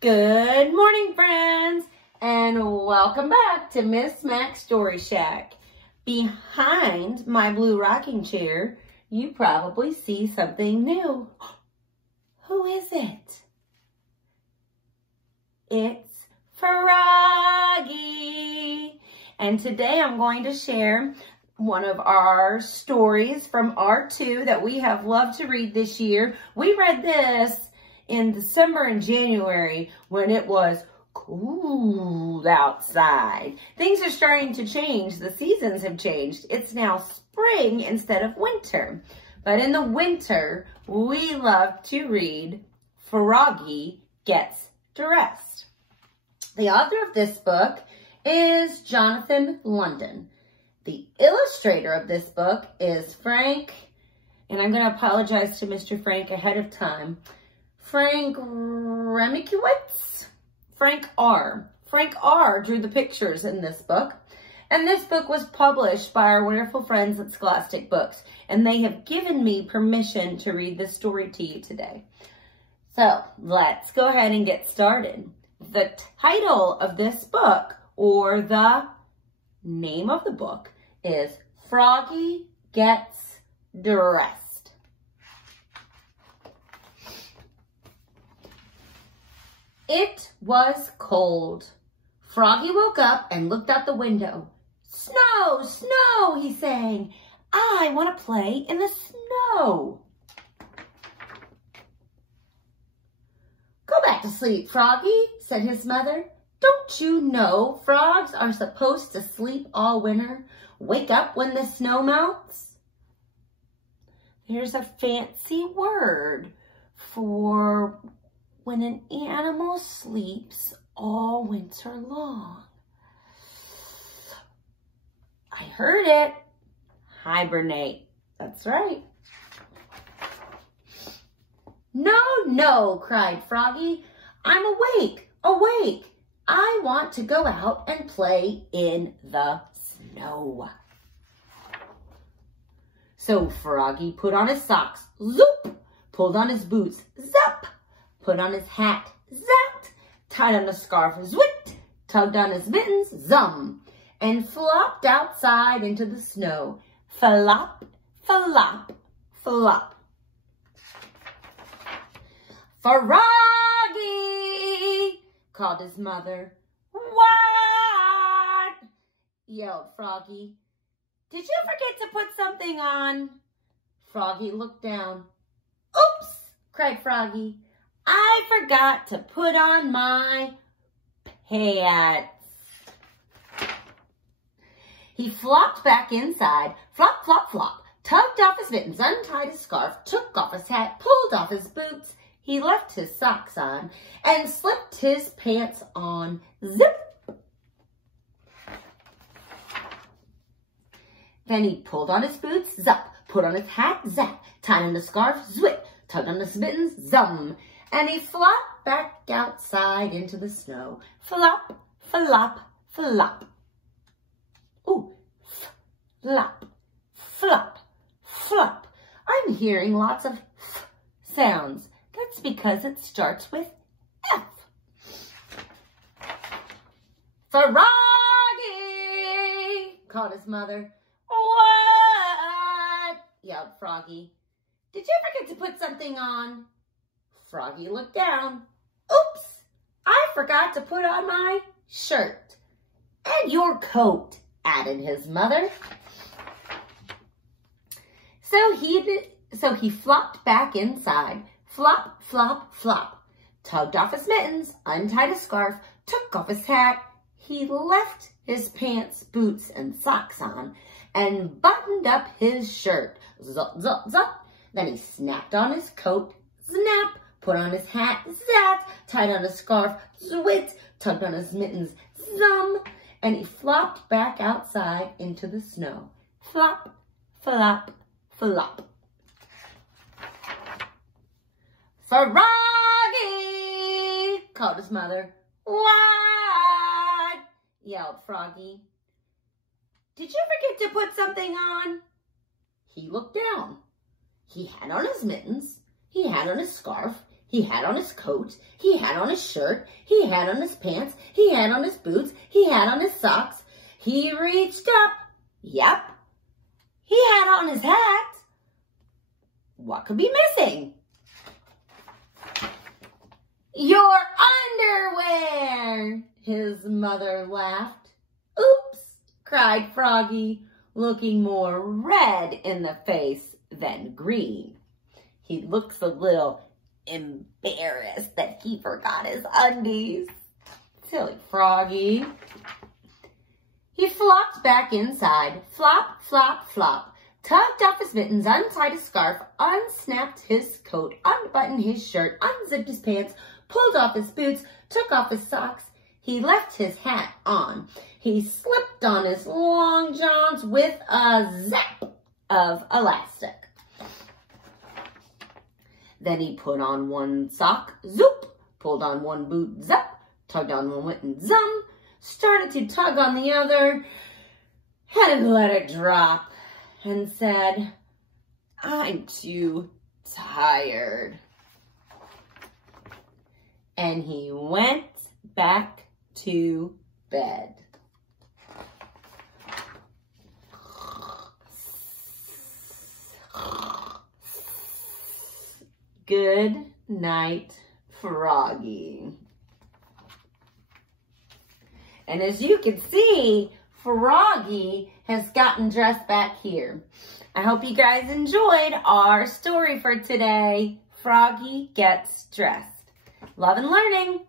Good morning, friends, and welcome back to Miss Mac's Story Shack. Behind my blue rocking chair, you probably see something new. Who is it? It's Froggy. And today I'm going to share one of our stories from R2 that we have loved to read this year. We read this in December and January when it was cool outside. Things are starting to change. The seasons have changed. It's now spring instead of winter. But in the winter, we love to read Froggy Gets Dressed. The author of this book is Jonathon London. The illustrator of this book is Frank, and I'm going to apologize to Mr. Frank ahead of time. Frank Remkiewicz? Frank R. Frank R. drew the pictures in this book. And this book was published by our wonderful friends at Scholastic Books. And they have given me permission to read this story to you today. So let's go ahead and get started. The title of this book, or the name of the book, is Froggy Gets Dressed. It was cold. Froggy woke up and looked out the window. "Snow, snow," he sang. "I want to play in the snow." "Go back to sleep, Froggy," said his mother. "Don't you know frogs are supposed to sleep all winter? Wake up when the snow melts." There's a fancy word for when an animal sleeps all winter long. I heard it. Hibernate. That's right. "No, no," cried Froggy. "I'm awake, awake. I want to go out and play in the snow." So Froggy put on his socks, zoop, pulled on his boots, zap, put on his hat, zap, tied on a scarf, zwit, tugged on his mittens, zum, and flopped outside into the snow, flop, flop, flop. "Froggy!" called his mother. "What?" yelled Froggy. "Did you forget to put something on?" Froggy looked down. "Oops!" cried Froggy. "I forgot to put on my pants." He flopped back inside, flop, flop, flop, tugged off his mittens, untied his scarf, took off his hat, pulled off his boots. He left his socks on and slipped his pants on. Zip! Then he pulled on his boots, zap, put on his hat, zap, tied on the scarf, zwit, tugged on his mittens, zum, and he flopped back outside into the snow. Flop, flop, flop. Ooh, flop, flop, flop. I'm hearing lots of f sounds. That's because it starts with F. "Froggy!" called his mother. "What?" yelled Froggy. "Did you forget to put something on?" Froggy looked down. "Oops! I forgot to put on my shirt." "And your coat," added his mother. So he flopped back inside. Flop, flop, flop. Tugged off his mittens, untied his scarf, took off his hat. He left his pants, boots, and socks on and buttoned up his shirt. Zup, zup, zup. Then he snapped on his coat. Snap. Put on his hat. Zat. Tied on his scarf. Zwit. Tugged on his mittens. Zum. And he flopped back outside into the snow. Flop, flop, flop. "Froggy!" called his mother. "What?" yelled Froggy. "Did you forget to put something on?" He looked down. He had on his mittens. He had on his scarf. He had on his coat, he had on his shirt, he had on his pants, he had on his boots, he had on his socks. He reached up. Yep. He had on his hat. What could be missing? Your underwear, his mother laughed. Oops, cried Froggy, looking more red in the face than green. He looks a little embarrassed that he forgot his undies. Silly Froggy. He flopped back inside, flop, flop, flop, tugged off his mittens, untied his scarf, unsnapped his coat, unbuttoned his shirt, unzipped his pants, pulled off his boots, took off his socks. He left his hat on. He slipped on his long johns with a zap of elastic. Then he put on one sock, zoop, pulled on one boot, zap, tugged on one mitten, zum, started to tug on the other, had to let it drop, and said, I'm too tired. And he went back to bed. Good night, Froggy. And as you can see, Froggy has gotten dressed back here. I hope you guys enjoyed our story for today. Froggy gets dressed. Love and learning.